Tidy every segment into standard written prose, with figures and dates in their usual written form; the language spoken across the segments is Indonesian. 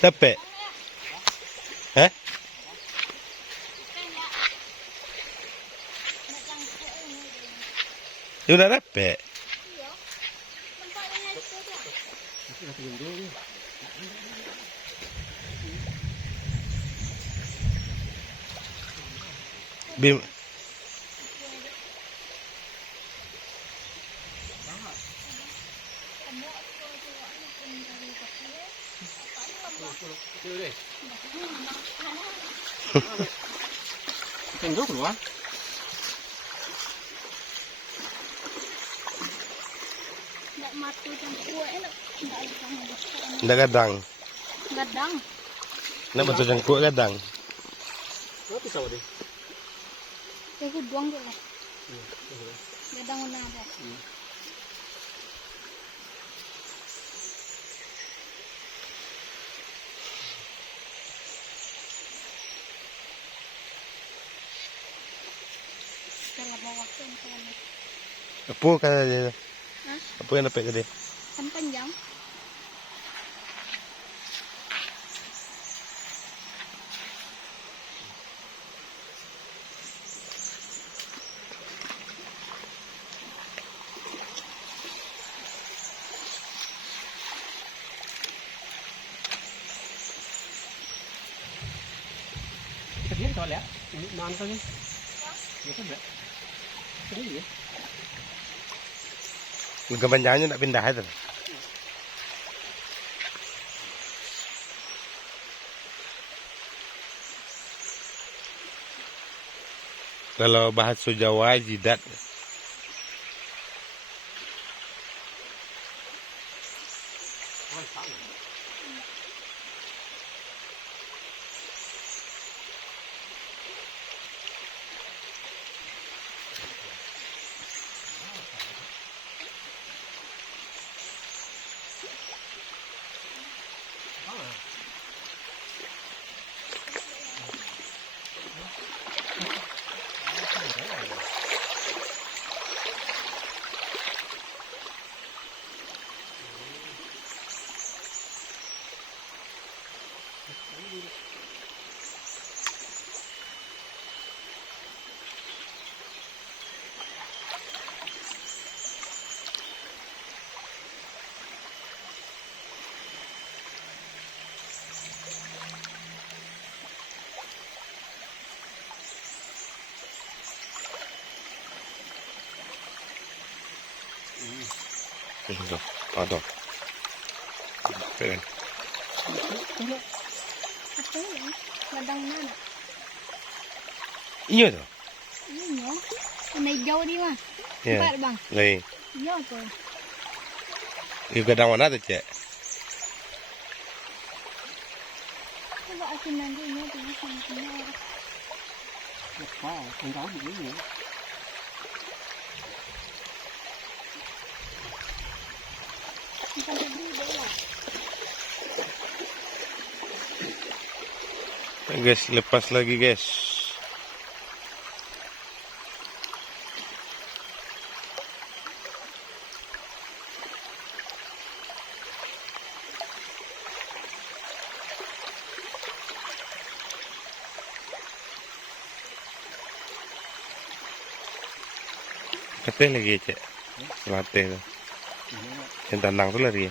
Tepe. Hah? Itu udah tepe. Bim. Tengok keluar. Ndak gadang. Gadang. Ndak betul jengkuk gadang. Apa pisau deh? Aku buang dulu. Gadang mana ada? Kalau bawa ke sana. Apa kata? Hah? Apa yang dapat tadi? Kan panjang. Dia soalnya, ini nonton nih. Ya kan enggak? Ini ya. Kebanyakannya nak pindah itu. Kalau bahasa Jawa jidat. Ada. Keren. Apa ini? Gadang mana? Iya tuh. Ini ya. Warna hijau dia mah. Iya. Nampak bang? Lain. Iya tuh. Itu gadang mana tuh, Cek? Coba asinan dulu tuh sama. Wow, enggak begini. Kita beli deh lah. Guys, lepas lagi, guys. Katanya lagi, Cek. Latih tuh. Yang tenang tuh lagi.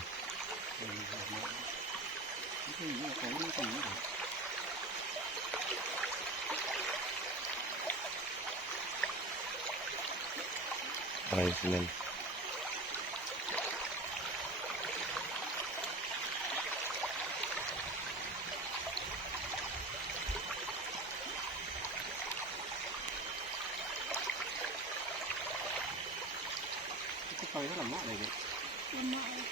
Hari Senin. Kau itu lemak lagi. Lemak ya.